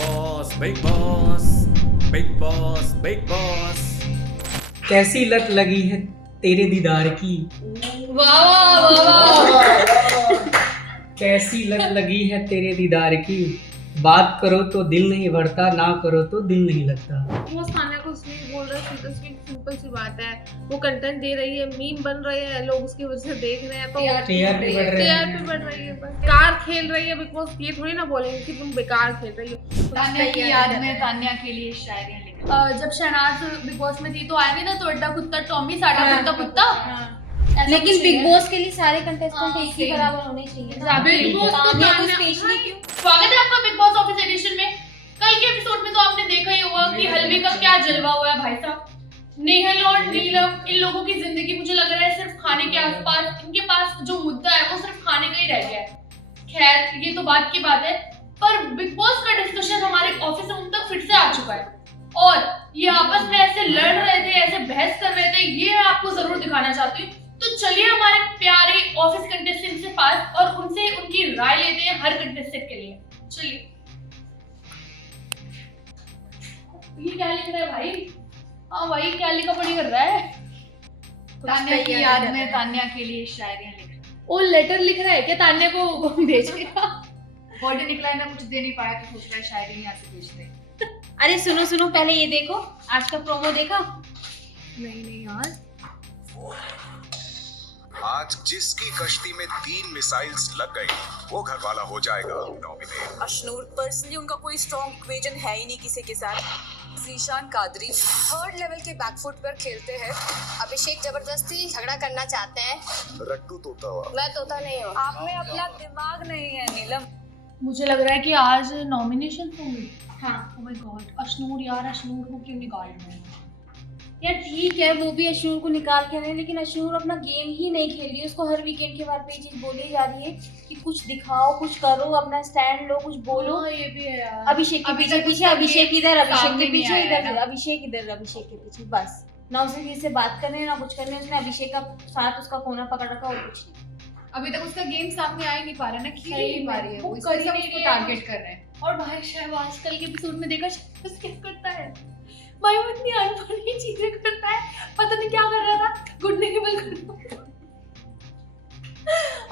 Boss big boss big boss big boss. कैसी लत लगी है तेरे दीदार की। वाह वाह वाह। कैसी लत लगी है तेरे दीदार की। बात करो तो दिल नहीं भरता, ना करो तो दिल नहीं लगता। वो सानिया को स्वीट बोल रहा है, स्वीट सिंपल सी बात है। वो कंटेंट दे रही है, मीम बन रहे हैं, लोग उसकी वजह से देख रहे हैं, तो TRP बढ़ रहे हैं। TRP बढ़ रही है। बस बेकार खेल रही है बिग बॉस, ये थोड़ी ना बोलेंगे कि तुम बेकार खेल रही हो। तान्या की याद में तान्या के लिए शायरियां लिख। जब शहनाज बिग बॉस में थी तो आया नहीं था, तो अड्डा कुत्ता टॉमी साडा कुत्ता कुत्ता। ऐसा लेकिन कुछ बिग है। बॉस के लिए सारे कंटेस्टेंट हाँ, एक ही same। बराबर होने चाहिए। बिग बॉस तो तान्या को तान्या- स्पेशली क्यों? स्वागत है आपका बिग बॉस ऑफिस एडिशन में। कल के एपिसोड में तो आपने देखा ही होगा कि हलवे का क्या जलवा हुआ है भाई साहब। नेहल और नीलम, इन लोगों की जिंदगी मुझे लग रहा है सिर्फ खाने के आसपास, इनके पास जो मुद्दा है वो सिर्फ खाने का ही रह गया है। खैर ये तो बात की बात है, पर बिग बॉस का डिस्कशन हमारे ऑफिस रूम तक फिर से आ चुका है और ये आपस में ऐसे लड़ रहे थे, ऐसे बहस कर रहे थे, ये मैं आपको जरूर दिखाना चाहती हूँ। तो चलिए हमारे प्यारे ऑफिस कंटेस्टेंट से पास और उनसे उनकी राय लेते हैं हर कंटेस्टेंट के लिए। चलिए। ये क्या लिख रहा है भाई? हाँ भाई, क्या लिखा पढ़ी कर रहा है? तान्या की याद में तान्या के लिए शायरियां लिख। वो लेटर लिख रहा है क्या तान्या को भेजेगा? बर्थडे निकला है ना, कुछ दे नहीं पाया तो सोच रहा है शायरी यहाँ से भेजते हैं। अरे सुनो सुनो, पहले ये देखो, आज का प्रोमो देखा? नहीं यार। आज जिसकी कश्ती में 3 मिसाइल्स लग गई वो घर वाला हो जाएगा नॉमिनेट। अशनूर पर्सनली उनका कोई स्ट्रॉन्ग इक्वेजन है ही नहीं किसी के साथ। जीशान कादरी थर्ड लेवल के बैकफुट पर खेलते हैं। अभिषेक जबरदस्ती झगड़ा करना चाहते हैं। रट्टू तोता हुआ। मैं तोता नहीं हूँ। आप में अपना दिमाग नहीं है नीलम। मुझे लग रहा है कि आज नॉमिनेशन होंगे। हाँ ओह माय गॉड, अशनूर यार, अशनूर को क्यों निकाल रहे हैं? यार ठीक है, वो भी अशनूर को निकाल के रहे, लेकिन अशनूर अपना गेम ही नहीं खेल रही है। उसको हर वीकेंड के बाद पे ये चीज बोली जा रही है कि कुछ दिखाओ, कुछ करो, अपना स्टैंड लो, कुछ बोलो। हाँ, ये भी है यार। अभिषेक के अभी पीछे तक पीछे, उसका अभिषेक गेम इधर, अभिषेक सामने के नहीं पीछे आया इधर, है ना। अभिषेक इधर, अभिषेक के पीछे, बस ना उसे किसी से बात करने ना कुछ करने। उसने अभिषेक का साथ उसका कोना पकड़ रखा और कुछ नहीं। अभी तक उसका गेम सामने आ ही नहीं पा रहा ना, खेल ही नहीं पा रही है वो वो, कर ही इसलिए सब नहीं उसको रही है। टारगेट कर रहे हैं। और भाई शहबाज कल के एपिसोड में देखा शहबाज क्या करता है भाई, वो इतनी अनफनी चीजें करता है, पता नहीं क्या कर रहा था, गुड निकल कर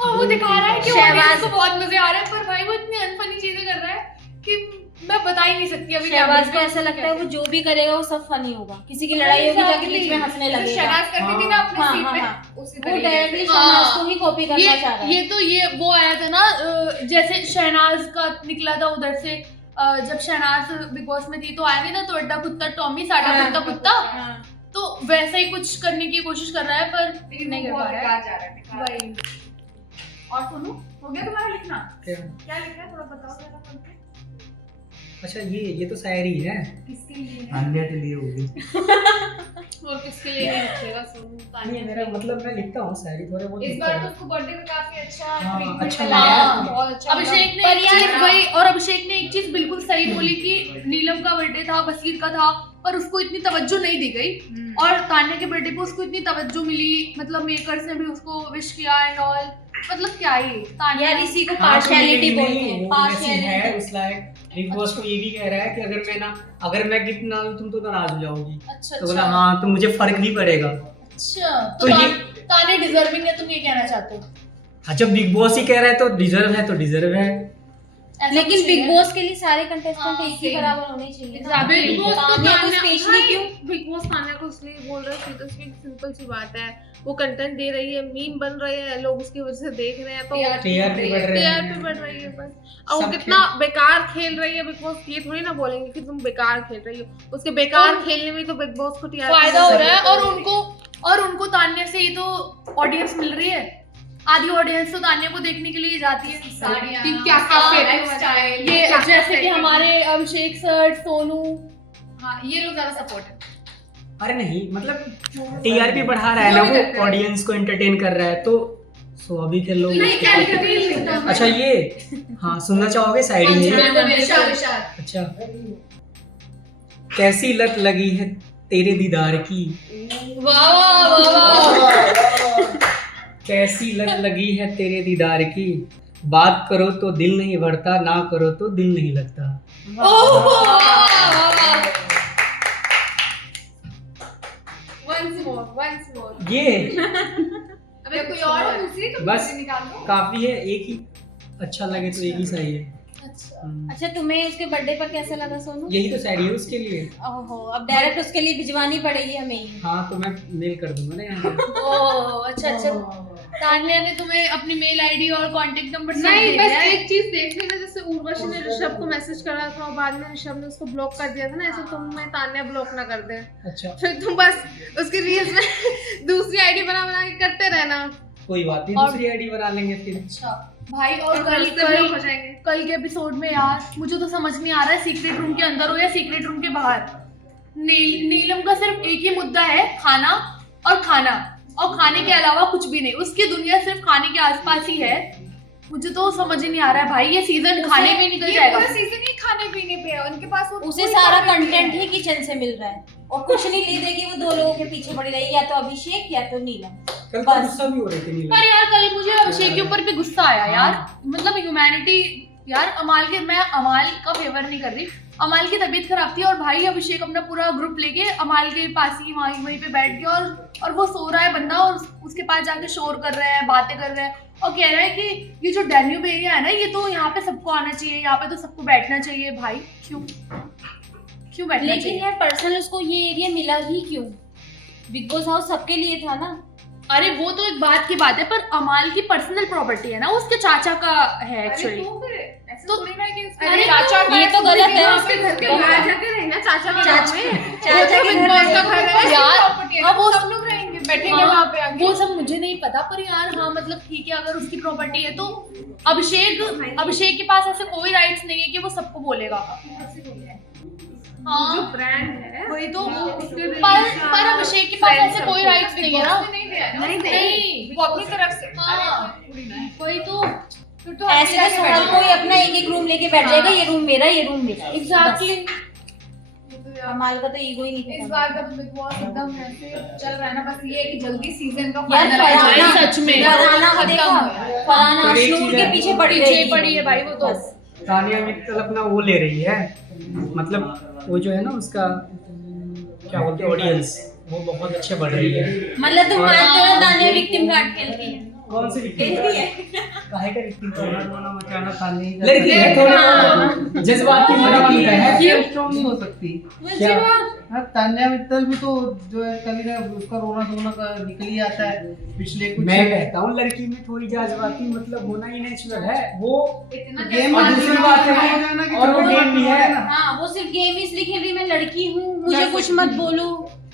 और वो दिखा रहा है कि शहबाज- ऑडियंस को बहुत मजे आ रहे हैं, पर भाई वो इतनी अनफनी चीजें कर रहा है कि मैं बता ही नहीं सकती अभी। शहबाज को ऐसा लगता है वो जो भी करेगा वो सब फनी होगा। किसी की लड़ाई होगी जाके बीच में हंसने लगेगा। शहनाज करती थी ना अपने हाँ, सीट हाँ, पे, हाँ। उसी वो तरीके डायरेक्टली से। शहनाज को ही कॉपी करना चाह रहा है। ये तो ये वो आया था ना, जैसे शहनाज का निकला था उधर से, जब शहनाज बिग बॉस में थी तो आया नहीं था, तो अड्डा कुत्ता टॉमी साडा कुत्ता कुत्ता, हाँ, तो वैसा ही कुछ करने की कोशिश कर रहा है पर लेकिन नहीं कर वो पा बहुत रहा है। बेकार जा रहा है, बेकार। वही। और सुनो, हो गया तुम्हारा लिखना? क्या? क्या लिखा है थोड़ा बताओ जरा पढ़ के। अच्छा ये तो शायरी है। किसके लिए? तान्या के लिए होगी। और किसके लिए नहीं लिखेगा? सुनो नहीं, तान्या मेरा के लिए। मतलब मैं लिखता हूँ शायरी थोड़े बहुत इस लिखता बार तो हूँ। उसको बर्थडे में काफी अच्छा हाँ, ट्रीटमेंट अच्छा मिला लगा। है। हाँ, बहुत अच्छा अभिषेक ने पर एक यार- चीज वही, और अभिषेक ने एक चीज बिल्कुल सही बोली कि नीलम का बर्थडे था, बसीर का था, पर उसको इतनी तवज्जो नहीं दी गई। और तान्या के बर्थडे पे उसको इतनी तवज्जो मिली, मतलब मेकर्स ने भी उसको विश किया एंड ऑल। मतलब क्या ही तान्या। यार इसी को हाँ, तो पार्शियलिटी नहीं, बोलते हैं। वो वैसी है पार्शियलिटी। उस लायक। बिग बॉस को ये भी कह रहा है कि अगर मैं गिफ्ट ना दूं तुम तो नाराज हो जाओगी। अच्छा तो बोला अच्छा हाँ तो मुझे फर्क भी पड़ेगा। अच्छा, तो तो ये- तान्या डिजर्विंग है, तुम ये कहना चाहते हो? हाँ जब बिग बॉस ही कह रहा है तो डिजर्व है। ऐसा लेकिन कुछ बिग नहीं है। बॉस के लिए सारे कंटेस्टेंट हाँ, एक ही same। बराबर होने चाहिए। बिग बॉस तो तान्या को तान्या- स्पेशली हाँ, क्यों? बिग बॉस तान्या को इसलिए बोल रहा है, सिंपल सी बात है। वो कंटेंट दे रही है, मीम बन रहे हैं, लोग उसकी वजह से देख रहे हैं, तो TRP बढ़ रहे हैं। TRP बढ़ रही है बस। और वो सब कितना बेकार खेल रही है बिग बॉस, ये थोड़ी ना बोलेंगे कि तुम बेकार खेल रही हो। उसके बेकार खेलने में तो बिग बॉस को TRP फायदा हो रहा है और उनको तान्या से ही तो ऑडियंस मिल रही है। आधी ऑडियंस तो तान्या को देखने के लिए जाती है साड़ियाँ, कि क्या क्या हाँ, fit है। lifestyle, ये क्या क्या जैसे fit कि है। हमारे अभिषेक सर, सोनू, हाँ, ये लोग ज्यादा सपोर्ट है। अरे नहीं मतलब टीआरपी बढ़ा रहा है ना, जो भी करते वो हैं। ऑडियंस को एंटरटेन कर रहा है तो स्वाभाविक है लोग नहीं, उसके क्या पीछे- लिखता है? अच्छा ये हाँ सुनना चाहोगे शायरी है? विशाल विशाल। अच्छा कैसी लत लगी है तेरे दीदार की। वाह वाह वाह वाह। कैसी लत लगी है तेरे दीदार की। बात करो तो दिल नहीं भरता, ना करो तो दिल नहीं लगता। once more ये अबे कोई और हो दूसरी तो बस मुझे निकाल दो। काफी है, एक ही अच्छा लगे तो एक ही सही है। अच्छा, तुम्हें उसके बर्थडे पर कैसा लगा सोनू? यही तो साड़ी है उसके लिए। ओहो, अब डायरेक्ट उसके लिए भिजवानी पड़ेगी हमें ही। हाँ तो मैं मेल कर दूंगा ना यहाँ पे। ओह अच्छा तान्या ने तुम्हें अपनी मेल आईडी और कांटेक्ट नंबर नहीं, बस एक चीज देखने में, जैसे उर्वशी ने ऋषभ को मैसेज करा था और बाद में ऋषभ ने उसको ब्लॉक कर दिया था ना, ऐसे तुम्हें तान्या ब्लॉक ना कर दे। अच्छा फिर तुम बस उसकी रील्स में दूसरी आईडी बना बना के करते रहना। कोई बात नहीं, और- दूसरी आईडी बना लेंगे फिर। अच्छा भाई और कल से ब्लॉक हो जाएंगे। कल के एपिसोड में यार मुझे तो समझ नहीं आ रहा है सीक्रेट रूम के अंदर हो या सीक्रेट रूम के बाहर। नीलम का सिर्फ एक ही मुद्दा है, खाना और खाना, और खाने के अलावा कुछ भी नहीं। उसकी दुनिया सिर्फ खाने के आसपास ही है। मुझे तो समझ ही नहीं आ रहा है भाई, ये सीजन खाने में निकल जाएगा। पूरा सीजन ही खाने पीने पे है उनके पास। उसे सारा कंटेंट ही किचन से मिल रहा है और कुछ नहीं ले देगी, वो 2 लोगों के पीछे पड़ी रहेगी, या तो अभिषेक या तो नीलम। कल तो गुस्सा भी हो रही थी नीलम। पर यार कल मुझे अभिषेक के ऊपर भी गुस्सा आया यार, मतलब ह्यूमैनिटी यार। मैं अमाल का फेवर नहीं कर रही, अमाल की तबीयत खराब थी और भाई अभिषेक अपना पूरा ग्रुप लेके अमाल के पास ही वहीं पे बैठ गया और वो सो रहा है बंदा और उसके पास जाके शोर कर रहे हैं, बातें कर रहे हैं और कह रहा है कि ये जो डैन्यूब एरिया है ना, ये तो यहाँ पे सबको आना चाहिए, यहाँ पे तो सबको बैठना चाहिए। भाई क्यों बैठना लेकिन चाहिए? यार पर्सनल उसको ये एरिया मिला ही क्यों? बिग बॉस हाउस सबके लिए था ना। अरे वो तो एक बात की बात है, पर अमाल की पर्सनल प्रॉपर्टी है ना, उसके चाचा का है एक्चुअली। तो अरे चाचा तो ये तो गलत है। उसके घर के बाहर जाके रहना, चाचा के घर में। चाचा के घर बॉस का घर है यार, अब वो सब लोग रहेंगे, बैठेंगे वहाँ पे आके। वो सब मुझे नहीं पता, पर यार हाँ मतलब ठीक है, अगर उसकी प्रॉपर्टी है तो अभिषेक के पास ऐसे कोई राइट्स नहीं है कि वो सबको बोलेगा। जो हाँ ब्रांड है वही तो, उसके पर अभिषेक के पास ऐसे कोई राइट्स नहीं है ना। नहीं, वो अपनी तरफ से। हाँ वही तो, फिर तो ऐसे तो हर कोई अपना एक रूम लेके बैठ जाएगा, ये रूम मेरा, ये रूम मेरा। एग्जैक्टली। अमाल का तो ईगो ही नहीं इस खत्म। बार का बिग बॉस एकदम ऐसे चल रहा है ना, बस ये है कि जल्दी सीजन का यार फाइनल फरहाना, सच में। फरहाना को देखा, फरहाना पर एक अशनूर चीज़ के है। पीछे पड़ी पीछे रहेगी। पड़ी है भाई वो तो। बस। तानिया मित्तल अपना वो ले रही है, मतलब वो जो है ना उसका क्या बोलते हैं ऑडियंस, वो बहुत अच्छे बढ़ रही है। मतलब तुम मानते हो तानिया विक्टिम कार्ड खेलती है? कौन सी विक्टिम खेलती है। काहे का विक्टिम रोना मचाना तानिया लड़की है, थोड़ा जज्बाती मना बनता है। ये स्ट्रॉन्ग नहीं हो सकती। क्या हाँ, तान्या मित्तल भी तो जो है कभी ना उसका रोना धोना का निकल ही आता है पिछले कुछ। मैं कहता हूँ लड़की में थोड़ी जज्बाती मतलब होना ही नेचुरल है। वो गेम और दूसरी बात है और वो गेम भी है। हाँ, वो सिर्फ गेम इसलिए खेल रही है, मैं लड़की हूँ, मुझे कुछ मत बोलो,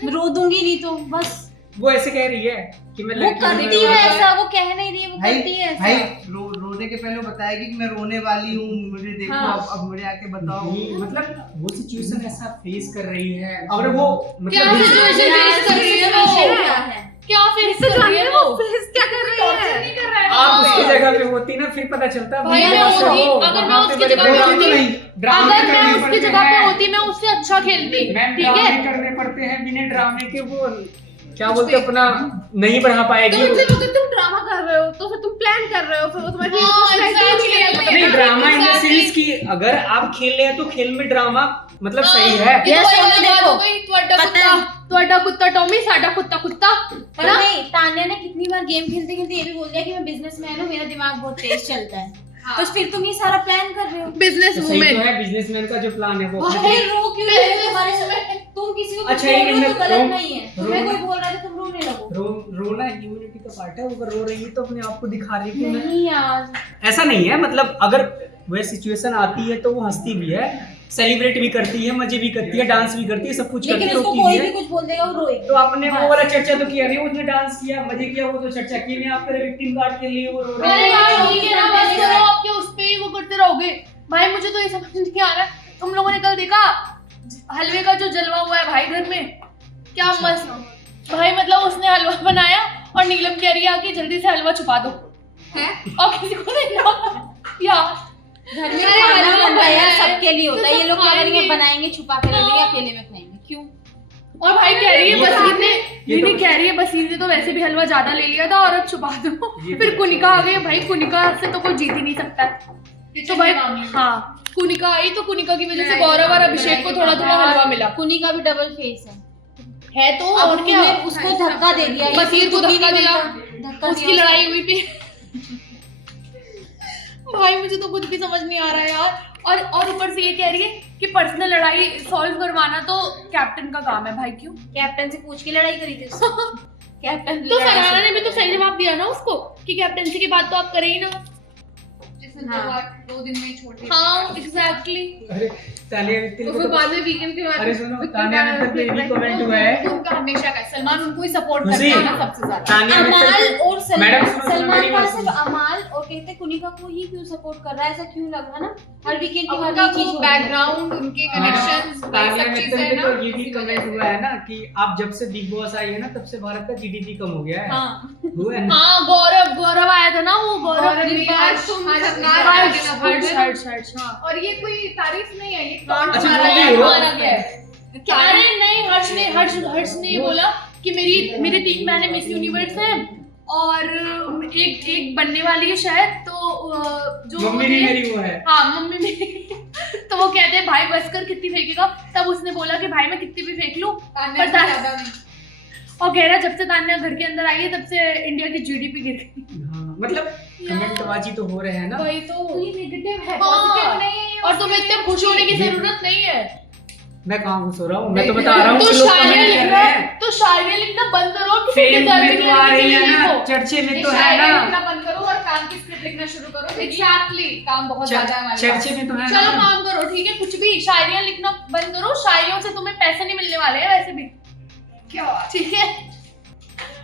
रो दूंगी नहीं तो बस। वो ऐसे कह रही है कि मैं वो लड़की हूँ, करती है ऐसा, वो कह नहीं रही है, वो भाई करती है भाई ऐसा। रोने के पहले बताएगी कि मैं रोने वाली हूँ, मुझे देखो हाँ। अब मुझे आके बताओ। नहीं, मतलब वो सिचुएशन ऐसा फेस कर रही है और वो क्या मतलब सिचुएशन फेस कर रही है situation वो? क्या है? क्या फेस कर रही है वो? क्या कर रही है? आप उसकी जगह पे होती ना फिर पता चलता। भाई मैं होती, अगर मैं उसकी जगह पे होती, अगर मैं उसकी जगह पे होती, मैं उससे अच्छा खेलती। मैम ठीक है, ड्रामे करने पड़ते हैं, बिना ड्रामे के वो क्या बोलते हैं अपना नहीं बढ़ा पाएगी। तो मतलब अगर तुम ड्रामा कर रहे हो तो फिर तुम प्लान कर रहे हो, फिर वो तुम्हारी नहीं ड्रामा इन द सीरीज की अगर आप खेल रहे हैं तो खेल में ड्रामा मतलब सही है। ਤੁਹਾਡਾ ਕੁੱਤਾ ਟॉमी साडा कुत्ता कुत्ता है ना। नहीं, तान्या ने कितनी बार गेम खेलते खेलते ये भी बोल दिया कि मैं बिजनेसमैन हूँ, मेरा दिमाग बहुत तेज चलता है। तो फिर तुम ये सारा प्लान कर रहे हो। बिजनेस तो सही तो वुमेन। है, बिजनेसमैन का जो प्लान है वो फिर रो क्यों रहे हो? तुम्हारे समय तुम किसी को कुछ अच्छा, बोल एक रहे हो मिनट, तो गलत रो- नहीं है। तुम्हें रो- कोई बोल रहा है तो तुम रोने लगो। रोना ह्यूमैनिटी का पार्ट है। अगर रो रही है तो अपने आप को दिखा रही है कि मैं नहीं यार, ऐसा नहीं है। मतलब अगर वह सिचुएशन आती है तो वो हंसती भी है, सेलिब्रेट भी करती है, मजे भी करती है, डांस भी करती है, सब कुछ करती लेकिन है, उसको रोती कोई भी भी है। कुछ बोल देगा वो रोएगी। तो आपने वो वाला चर्चा तो किया नहीं, उसने डांस किया, मजे किया, वो तो चर्चा की नहीं। आप तेरे विक्टिम कार्ड के लिए वो रो रहे अरे हैं। यार ठीक है ना, बस करो, आपके उस पे ही वो करते रहोगे। भाई मुझे तो ये समझ नहीं आ रहा है, तुम लोगों ने कल देखा हलवे का जो जलवा हुआ है भाई घर में, क्या मस्त भाई। मतलब उसने हलवा बनाया और नीलम कह रही है कि जल्दी से हलवा छुपा दो और किसी को नहीं खाना यार। घर में अरे खाना हलवा बनता है यार, बनाया है, सबके लिए होता है। ये तो लोग क्या करेंगे, खाएंगे। बनाएंगे, छुपा के रख देंगे, अकेले में खाएंगे। क्यों? और भाई कह रही है ये तो बसीर ने ये तो- नहीं कह रही है बसीर ने तो वैसे भी हलवा ज्यादा ले लिया था और अब छुपा दो। ये फिर तो कुनिका आ गई, भाई कुनिका से तो कोई जीत ही नहीं सकता है। तो भाई हाँ कुनिका आई तो कुनिका की वजह से गौरव और अभिषेक को थोड़ा थोड़ा हलवा मिला। कुनी का भी डबल फेस है तो अब और क्या, उन्हें उसको धक्का दे दिया, बसीर को धक्का दिया, धक्का उसकी दिया लड़ाई हुई थी। भाई मुझे तो कुछ भी समझ नहीं आ रहा है यार। और ऊपर से ये कह रही है कि पर्सनल लड़ाई सॉल्व करवाना तो कैप्टन का काम है। भाई क्यों? कैप्टन से पूछ के लड़ाई करी थी उसने। कैप्टन तो फरहाना ने भी तो सही जवाब दिया ना उसको कि कैप्टनसी की बात तो आप करें ही ना। हाँ। 2 दिन में छोड़ दी। हाँ एग्जैक्टली। अरे तानिया मित्तल तो को फिर तो बाद में वीकेंड के बाद अरे सुनो, तानिया मित्तल पे भी कमेंट हुआ है। उनका हमेशा का सलमान उनको ही सपोर्ट खुशी, करता है ना सबसे ज्यादा। तानिया अमाल मित्तल और मैडम सुनो, सलमान मेरी खान बात सिर्फ सुनो। अमाल और कहते कुनिका को ही क्यों सपोर्ट कर रहा है, ऐसा क्यों लग रहा है ना? हर वीकेंड के बाद उनका ये चीज हो रही है। बैकग्राउंड, उनके कनेक्शंस, वही तानिया सब मित्तल चीजें पे है ना। तो ये भी उसी कमेंट वजह हुआ है ना कि आप जब से बिग बॉस आई है ना तब से भारत का जीडीपी कम हो गया है। हाँ हुआ है ना? हाँ गौरव आया था ना, वो गौरव गौरव ने ने हर्ष तुम हर्ष सब ना हर्ष रहना हर्ष बोल हर्ष हर्ष हाँ। और ये कोई तारीफ नहीं है, ये हाँ, टॉन्ट अच्छा, मारा बोल गया रही हो? मारा गया है। अरे नहीं हर्ष ने बोला कि मेरे 3 बहनें मिस यूनिवर्स हैं और एक बनने वाली है शायद, तो जो मम्मी भी मेरी वो है। हाँ मम्मी मेरी। तो वो कहते हैं भाई बस कर, कितनी फेंकेगा? तब उसने बोला कि भाई मैं कितनी भी फेंक लूं। तान्या से ज्यादा नहीं। और कह रहा जब से तान्या घर के अंदर आई है तब से इंडिया की जीडीपी गिर गई। हाँ, मतलब कमेंटबाजी तो हो रहे हैं ना। वही तो ये नेगेटिव है, हाँ। पॉजिटिव नहीं है ये। और तुम्हें इतने खुश होने की जरूरत नहीं है। मैं कहाँ खुश हो रहा हूँ, मैं तो बता रहा हूँ तो कि लोग शायरी कमेंट कर लिखना रहे हैं। तो शायरी लिखना बंद करो, किसी फेम डिजर्विंग में तो आ लड़की रही के है लिए ना, लिखो। चर्चे में ये तो है शायरी ना, लिखना बंद करो और काम की स्क्रिप्ट लिखना शुरू करो। एग्जैक्टली, काम बहुत ज्यादा है हमारे पास। चर्चे में तो है चलो ना। काम करो, ठीक है, कुछ भी शायरियां लिखना बंद करो। शायरियों से तुम्हें पैसे नहीं मिलने वाले हैं वैसे भी, क्या बात। ठीक है।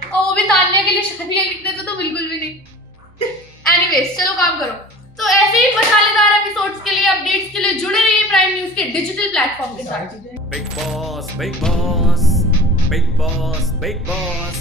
और वो भी तान्या के लिए शायरियां लिखने से तो बिल्कुल भी नहीं। एनीवेज चलो काम करो। तो ऐसे ही मसालेदार एपिसोड्स के लिए, अपडेट्स के लिए जुड़े रहिए प्राइम न्यूज के डिजिटल प्लेटफॉर्म के साथ। Big boss big boss big boss big boss